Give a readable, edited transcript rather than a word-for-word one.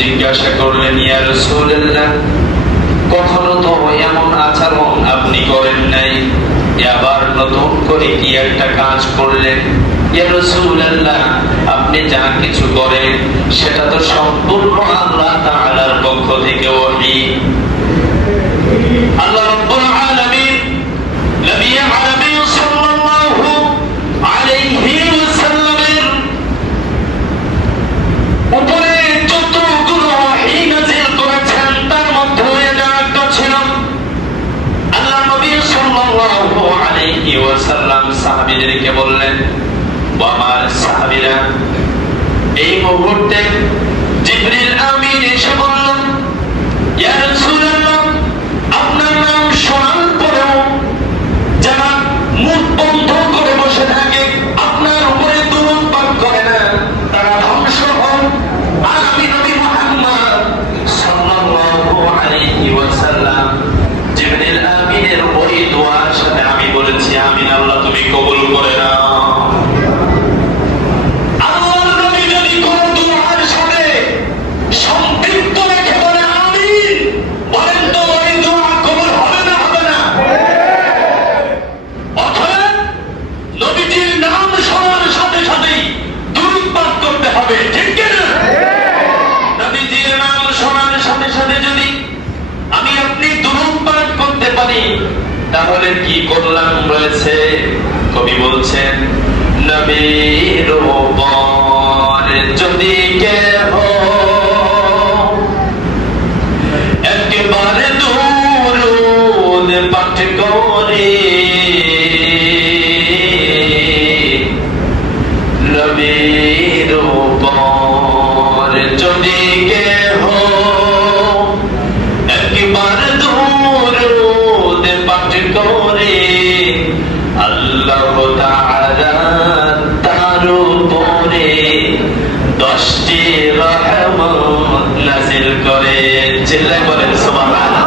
জিজ্ঞাসা করলেন, ইয়া রাসূলুল্লাহ, কখনো তো এমন আচরণ আপনি করেন নাই, আবার নতুন করে কি একটা কাজ করলেন? ইয়া রাসূলুল্লাহ, আপনি যা কিছু করেন সেটা তো সম্পূর্ণ আল্লাহ তাআলার পক্ষ থেকে ওহী। আল্লাহ রাব্বুল আলামিন নবী আরবী সাল্লাল্লাহু আলাইহি ওয়াসাল্লামের উপরে যতগুলো ওহী নাযিল করেছেন তার মধ্যে এটা একটা ছিল। আল্লাহ নবী সাল্লাল্লাহু আলাইহি ওয়াসাল্লাম সাহাবীদেরকে বললেন, ও আমার সাহাবীরা, এই মুহূর্তে জিবরিল আমিন এসে বলল, ইয়া রাসূলুল্লাহ, আপনার নাম শোনার পরেও যারা মুখ বন্ধ করে বসে থাকে, আপনার উপরে দুরূদ পাঠ করে না, তারা ধ্বংস হন। আর আমি নবী মুহাম্মদ সাল্লাল্লাহু আলাইহি ওয়াসাল্লাম জিবরিল আমিনের ওই দোয়ার সাথে আমি বলেছি, আমিন, আল্লাহ তুমি কবুল করে নাও। তাহলে কি করলাম রয়েছে? কবি বলছেন, নবীর উপর যদি কেহ একেবারে দুরূদ পাঠ করে, নবীর উপর যদি কেহ একেবারে দুরূদ পাঠ করে, আল্লাহ তাআলা তার উপরে 10টি রহমত নাযিল করে। চিল্লায় বলেন সুবহানাল্লাহ।